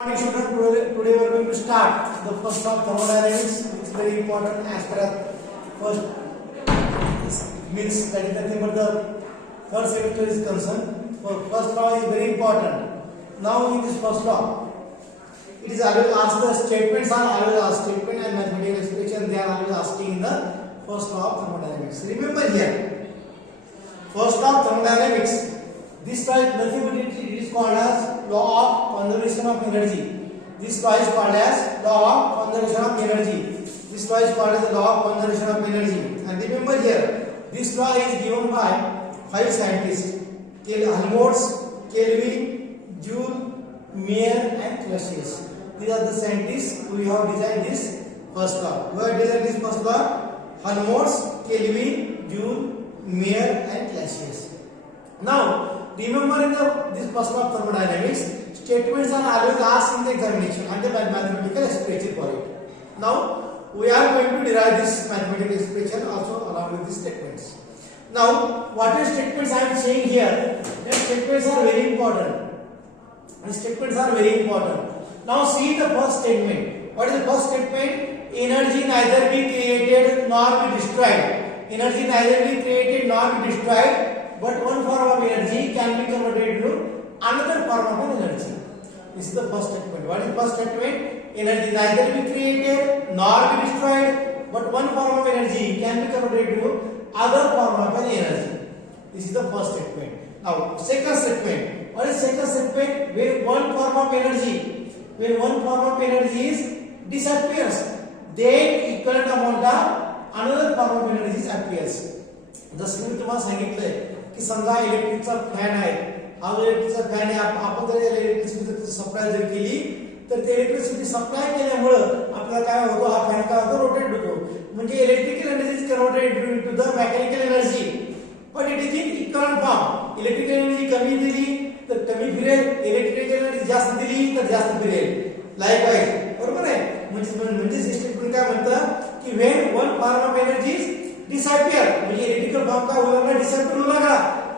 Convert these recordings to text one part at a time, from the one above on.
Student, today we are going to start the first of thermodynamics. It's very important as far as first means that is nothing but the third semester is concerned. So first law is very important. Now in this first law, it is always asked, the statements are always asked, statement and mathematical expression they are always asking in the first law of thermodynamics. Remember here, first law of thermodynamics. This law is nothing but it is called as law of conservation of energy. This law is called as law of conservation of energy. This law is called as the law of conservation of energy. And remember here, this law is given by 5 scientists: Helmholtz, Kelvin, Joule, Mayer, and Clausius. These are the scientists who have designed this first law. Who have designed this first law? Helmholtz, Kelvin, Joule, Mayer, and Clausius. Now, remember in this first law of thermodynamics, statements are always asked in the examination and the mathematical expression for it. Now, we are going to derive this mathematical expression also along with these statements. Now, what are statements I am saying here? That statements are very important. And statements are very important. Now, see the first statement. What is the first statement? Energy neither be created nor be destroyed. Energy neither be created nor be destroyed. But one form of energy can be converted into another form of energy. This is the first statement. What is the first statement? Energy neither be created nor be destroyed, but one form of energy can be converted into other form of an energy. This is the first statement. Now, second statement. What is second statement? When one form of energy, disappears, then equivalent amount of another form of energy appears. जसं मी तुम्हाला सांगितलंय की समजा इलेक्ट्रिकचा fan आहे, हा इलेक्ट्रिकचा fan आहे, आपण जर इलेक्ट्रिसिटी सप्लाय जर केली तर ते इलेक्ट्रिसिटी सप्लाय केल्यामुळे आपल्याला काय होतो, हा फॅन काय होतो, रोटेट होतो. म्हणजे electrical energy is converted into the mechanical energy, but it is in equal form. Electrical energy कमी दिली तर कमी फिरेल, इलेक्ट्रिकल एनर्जी जास्त दिली तर जास्त फिरेल. लाईकवाईज, बरोबर आहे. म्हणजे स्टेटमेंट काय म्हणतं की when one form of energy disappear, म्हणजे इलेक्ट्रिकल फॉर्म काय होऊ लागला, डिसअपियर होऊ लागला,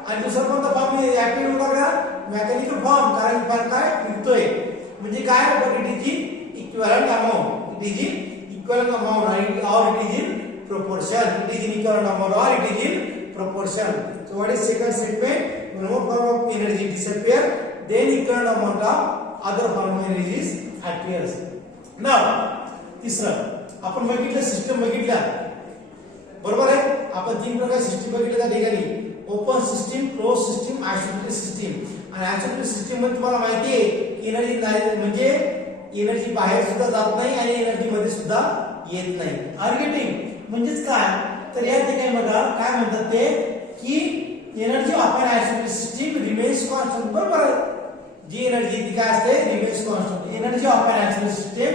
आणि दुसरा कोणता फॉर्म ऍक्टिव्ह होऊ लागला, मेकॅनिकल फॉर्म. कारण फॉर्म काय फिरतोय, म्हणजे काय, but it is in equivalent amount, it is in equivalent amount, और it is in proportion, it is in equivalent amount और it is in proportion. So what is second statement? When one form of energy disappear, then equivalent amount of other form of energies appears. Now, तिसरं आपण बघितलं, system बघितला, बरोबर आहे. आपण तीन प्रकार सिस्टम बघितले त्या ठिकाणी: open system, close system, isotropic system. आणि आयसोट्रॉपिक सिस्टम मध्ये तुम्हाला माहिती आहे की एनर्जी म्हणजे एनर्जी बाहेर सुद्धा जात नाही आणि एनर्जी मध्ये सुद्धा येत नाही. आर्गेटिंग म्हणजेच काय, तर या ठिकाणी बघा काय म्हणतात ते की energy of an isotropic system remains constant. बरोबर आहे. जी एनर्जी ती काय असते, remains constant. Energy of an isotropic system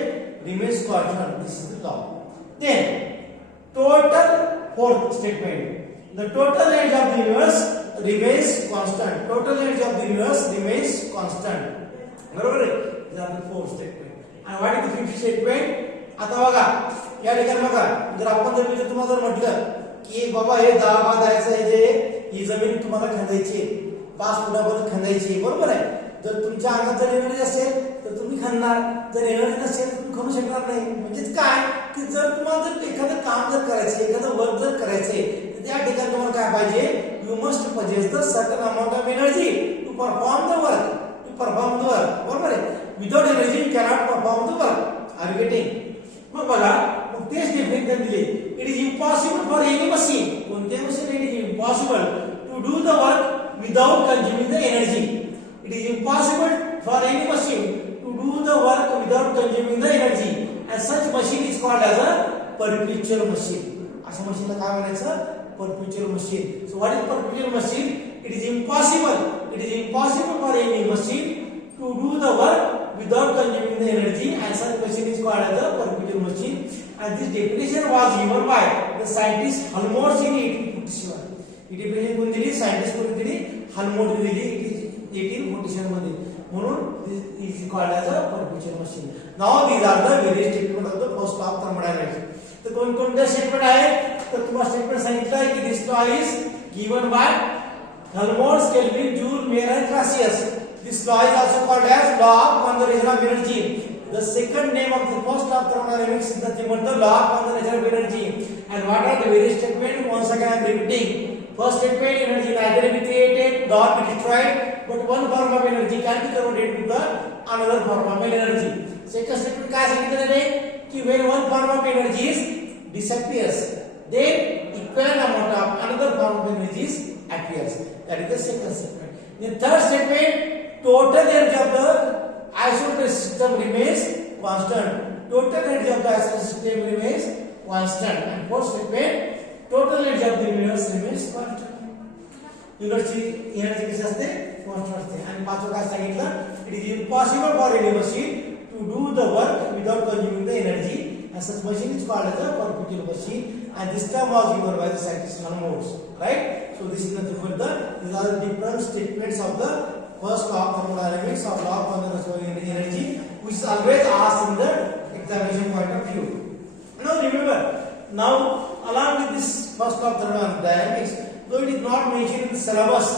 remains constant. This is the law. Then total fourth statement, the total energy of the universe remains constant. Total energy of the universe remains constant. बरोबर आहे. this is the fourth statement. and what is the fifth statement? आता बघा या ठिकाणी बघा, जर आपण जर तुम्हाला जर म्हटलं की बाबा हे 10 भाग द्यायचं, जे ही जमीन तुम्हाला खंदायची आहे, 5 फुटापर्यंत खंदायची आहे, बरोबर आहे. जर तुमच्या अंगात जर एनर्जी असेल तर तुम्ही खणणार, जर एनर्जी नसेल तर तुम्ही खणू शकणार नाही. म्हणजेच काय की जर तुम्हाला जर एखादं काम जर करायचं, एखादं वर्क जर करायचंय, तर त्या ठिकाणी तुम्हाला काय पाहिजे, you must possess the certain amount of energy to perform the work. बरोबर आहे. Without energy you cannot perform the work. Are you getting? मग बघा, मग तेच डेफिनेशन दिले. It is impossible for any machine, कोणत्या machine, it is impossible to do the work without consuming the energy. It is impossible for any machine to do the work without consuming the energy, and such machine is called as a perpetual machine. अशा मशीनला काय म्हणायचं, perpetual machine. So what is perpetual machine? It is impossible for any machine to do the work without consuming the energy, and such machine is called as a perpetual machine. And this definition was given by the scientist Helmholtz in 1847. He definition कोणी दिली, scientist कोणी दिली, Helmholtz दिली 1847 मध्ये. म्हणून is called as a perpetual machine. Now these are the various statement of the first law of thermodynamics. तर कोणकोणते statement आहेत, तर तुम्हाला स्टेटमेंट सांगितलं आहे की this law is given by Helmholtz, Kelvin, Joule, Mayer आणि Clausius. This law is also called as law of conservation of energy. The second name of the first law of thermodynamics is nothing but the law of conservation of energy. And what are the various statements? Once again I am repeating. First statement, energy neither be created nor be destroyed, but one form of energy can be converted to the another form of energy. Second statement काय सांगितलं त्याने की when one form of energy is disappears, then equivalent amount of another form of energy appears. That is the second statement. The third statement, total energy of the isolated system remains constant. Total energy of the isolated system remains constant. And fourth statement, total energy of the universe remains constant. Universe energy किती असते? constant असते. आणि पाचवं काय सांगितलं? It is impossible for any machine to do the work without consuming the energy. And such machine is called as a perpetual machine. And this term was given by the scientist Helmholtz. Right? So this is nothing but these are the different statements of the first law of thermodynamics of law of conservation of energy, which is always asked in the examination point of view. Now remember, now along with this first law of thermodynamics, though it is not mentioned in the syllabus,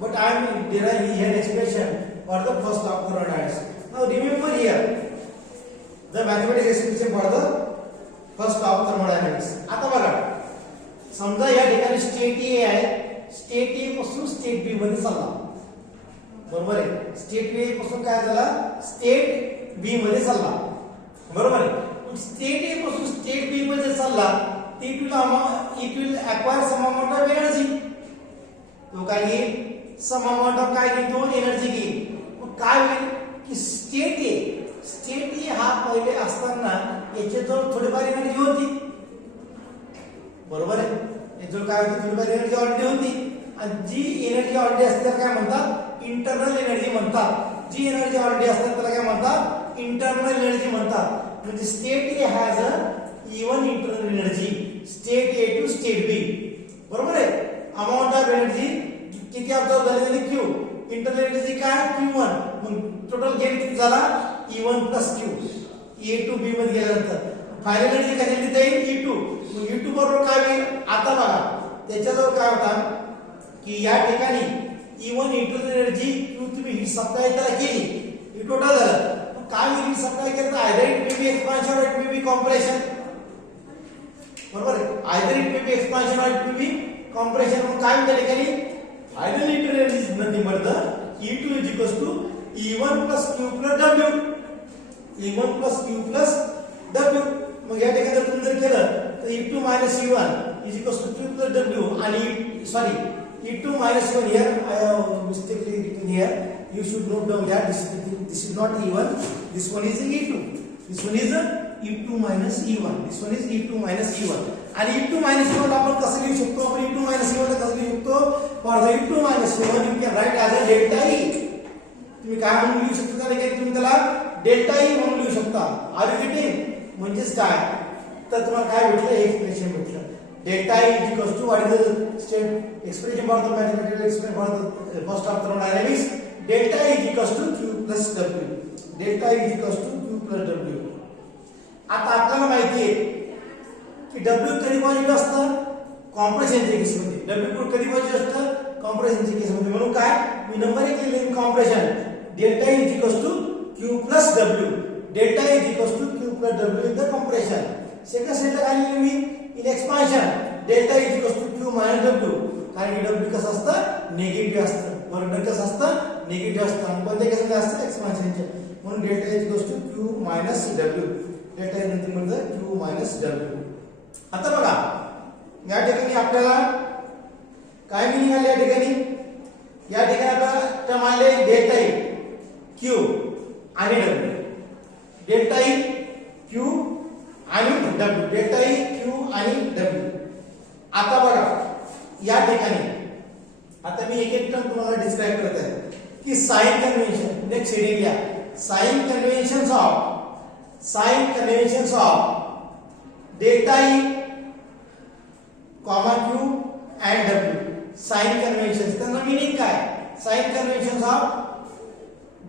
but I am deriving here expression for the first law of thermodynamics. Now remember here the mathematical expression for the first law of thermodynamics. आता बघा, समजा या ठिकाणी state A आहे, state A पासून state B मध्ये चालला, बरोबर आहे. स्टेट ए पासून काय झाला, स्टेट बी मध्ये चालला, बरोबर आहे. स्टेट ए पासून स्टेट बी मध्ये चालला, it will acquire some amount of energy. तो काय घेईल, सम अमाउंट ऑफ काय घेईल, तो एनर्जी घेईल. मग काय होईल की स्टेट ए हा पहिले असताना याच्याजवळ थोडीफार एनर्जी होती, बरोबर आहे. याच्याजवळ काय होती, थोडीफार एनर्जी ऑलरेडी होती. आणि जी एनर्जी ऑलरेडी असते त्याला काय म्हणतात, इंटरनल एनर्जी म्हणतात. जी एनर्जी ऑलरेडी असते त्याला काय म्हणतात, इंटरनल एनर्जी म्हणतात. म्हणजे state A has a even internal energy, state A to state B, बरोबर आहे. अमाउंट ऑफ एनर्जी किती ऑब्झर्व झालेली, क्यू. इंटरनल एनर्जी काय, Q1. मग टोटल गेन किती झाला, E1 plus Q. A to B मध्ये गेल्यानंतर फायनल एनर्जी काय लिहिता येईल, E2. मग E2 बरोबर काय होईल, आता बघा त्याच्याजवळ काय होता की या ठिकाणी E1 इंटरनल एनर्जी Q तुम्ही हीट सप्लाय त्याला केली, हे टोटल झालं. मग काय होईल, हीट सप्लाय केलं तर either it may be expansion और इट मे बी कॉम्प्रेशन, बरोबर आहे. Either it may be expansion और इट मे बी कॉम्प्रेशन. मग काय होईल त्या ठिकाणी, final internal energy nothing but the E2 is equals to E1 plus Q plus W. E1 plus Q plus W. मग या ठिकाणी जर तुम्ही केलं तर E2 minus E1 is equals to Q plus W. आणि sorry, E2 minus E1 here I have mistakenly written here. You should note down that this is not E1. This one is E2. This one is E2 minus E1. This one is E2 minus E1. आणि E2 minus E1 आपण कसं लिहू शकतो, आपण E2 minus E1 कसं लिहू शकतो, for the E2 minus E1 you can write as a delta E. तुम्ही काय म्हणून लिहू शकता, तुम्ही त्याला डेल्टा ई म्हणून लिहू शकता. Are you getting? म्हणजेच काय, तर तुम्हाला काय भेटलं, एक्सप्रेशन भेटलं. Delta E is equals to what is the state expression for the mathematical expression for the first of thermodynamics. Delta E is equals to Q plus W. Delta E is equals to Q plus W. आता आपल्याला माहिती आहे की W कधी positive असतं, कॉम्प्रेशनच्या केसमध्ये. W कधी positive असतं, कॉम्प्रेशनच्या केसमध्ये. म्हणून काय, मी नंबर 1 लिहिलेली compression. Delta E is equals to Q plus W. Delta is equals to Q plus W in the compression. Second स्टेटला काय लिहिलं मी, in expansion. Delta is equals to Q minus W. कारण की W कसं असतं, negative असतं. बरोबर, कसं असतं, निगेटिव्ह असतं. आणि कोणत्या केसमध्ये असतं, एक्सपान्शनच्या. म्हणून delta is equals to Q minus W. Delta is nothing but Q minus W. आता बघा या ठिकाणी आपल्याला काय मिनिंग आले, या ठिकाणी आपल्याला टर्म आले डेल्टा ई, Q आणि W. डेल्टा ई, Q आणि W. डेल्टा ई, Q आणि W. आता बघा या ठिकाणी आता मी एक एक टर्म तुम्हाला डिस्क्राइब करत आहे की साइन कन्व्हेन्शन. नेक्स्ट हेडिंग घ्या, sign conventions of delta E, comma Q and W. Sign conventions, त्यांना मीनिंग काय, sign conventions of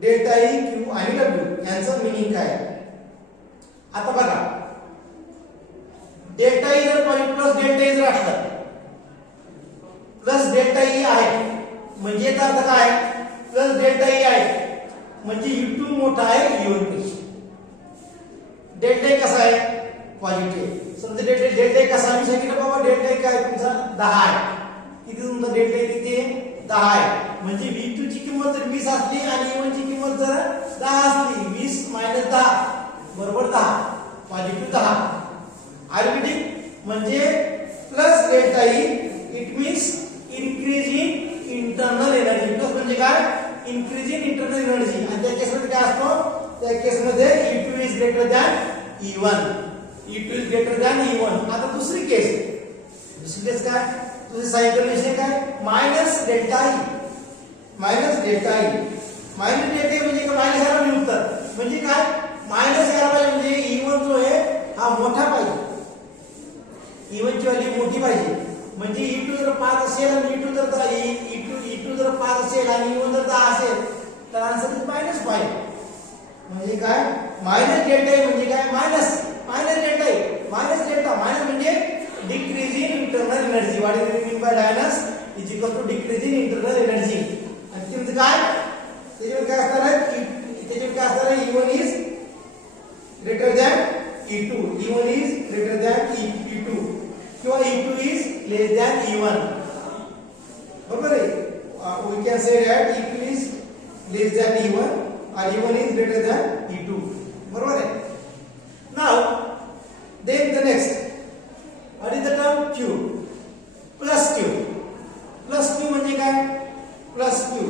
delta E, Q आणि W यांचं मीनिंग काय. आता बघा डेल्टा ई जर प्लस डेल्टा ई जर असलं, प्लस डेल्टा ई आहे म्हणजे याचा अर्थ काय, प्लस डेल्टा ई आहे म्हणजे U2 मोठा आहे E1 पेक्षा. डेल्टा ई कसा आहे पॉझिटिव्ह. समजा डेल्टा ई कसा मी सांगितलं बाबा डेल्टा ई काय तुमचा 10 आहे. किती तुमचा डेल्टा ई किती आहे 10 आहे. म्हणजे V2 ची किंमत जर 20 असली आणि E1 ची किंमत जर 10 असली 20 - 10 बरोबर 10 पॉझिटिव्ह 10. आर्बिटिक म्हणजे plus delta E it means increase in internal energy. Plus म्हणजे काय इन्क्रीज इन इंटरनल एनर्जी. आणि त्या केसमध्ये काय असतो त्या केसमध्ये E2 is greater than E1. E2 is greater than E1. आता दुसरी केस काय तुझे सायकल विषय काय minus delta E. Minus delta E म्हणजे काय मायनस यायला पाहिजे उत्तर. म्हणजे काय मायनस यायला पाहिजे म्हणजे E1 जो आहे हा मोठा पाहिजे. E1 ची व्हॅल्यू मोठी पाहिजे. म्हणजे E2 जर 5 असेल आणि E2 जर E2 जर 5 असेल आणि E1 जर 10 असेल तर आन्सर इज -5. म्हणजे काय मायनस डेल्टा ई म्हणजे काय मायनस डेल्टा ई मायनस म्हणजे decrease in internal energy. What is mean by minus is equal to decrease in internal energy. आणि ते म्हणजे काय त्याच्यावर काय असणार आहे E1 is greater than E2. E1 is greater than E2 किंवा E2 is less than E1. बरोबर आहे. we can say that E2 is less than E1 or E1 is greater than E2. बरोबर आहे. Now then the next what is the term Q? Plus Q. Plus Q म्हणजे काय plus Q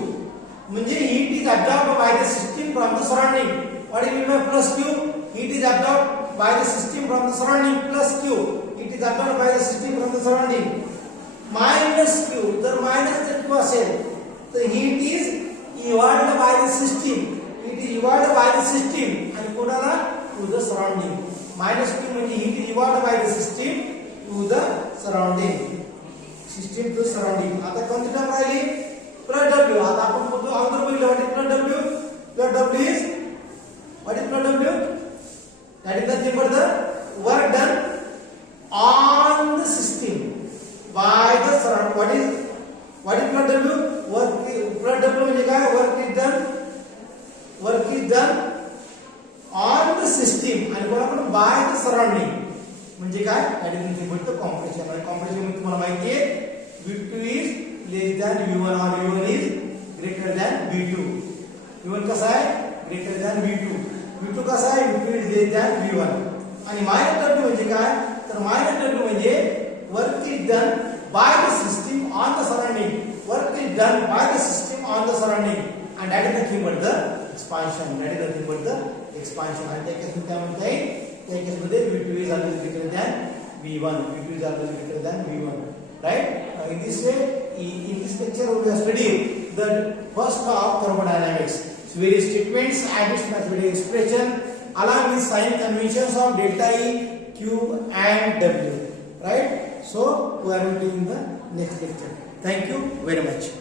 म्हणजे heat is absorbed by the system from the surrounding. What do you mean by plus Q? Heat is absorbed by the system from the surrounding. Plus Q it is absorbed by the system from the surrounding. Minus Q जर minus जर Q असेल तर heat is evolved by the system. It is evolved by the system आणि कोणाला to the surrounding. Minus Q म्हणजे heat is evolved by the system to the surrounding. System to surrounding. आता कोणती term राहिली plus W. आता आपण बोलतो अगोदर बघितलं what is plus W? Plus W is what is plus W? That is nothing but the work done on the system by the surrounding. What is plus W? Plus W म्हणजे काय work is done on the system आणि कोणाकडून by the surrounding. म्हणजे काय that is nothing but the compression. आणि compression मध्ये तुम्हाला माहिती आहे V2 is less than V1 or V1 is greater than V2. V1 कसा आहे greater than V2. V2 कसा आहे V2 is less than V1. आणि minus W म्हणजे काय तर minus W म्हणजे work is done by the system on the surrounding. Work is done by the system on the surrounding and that is nothing but the expansion. That is nothing but the expansion. आणि त्या केसमध्ये काय म्हणता येईल त्या केसमध्ये V2 is always greater than V1. V2 is always greater than V1. Right? In this way, in this lecture we are studying the first law of thermodynamics. So various statements, addition, mathematical expression, along with sign conventions of delta E, Q, and W. Right? So we are meeting in the next lecture. Thank you very much.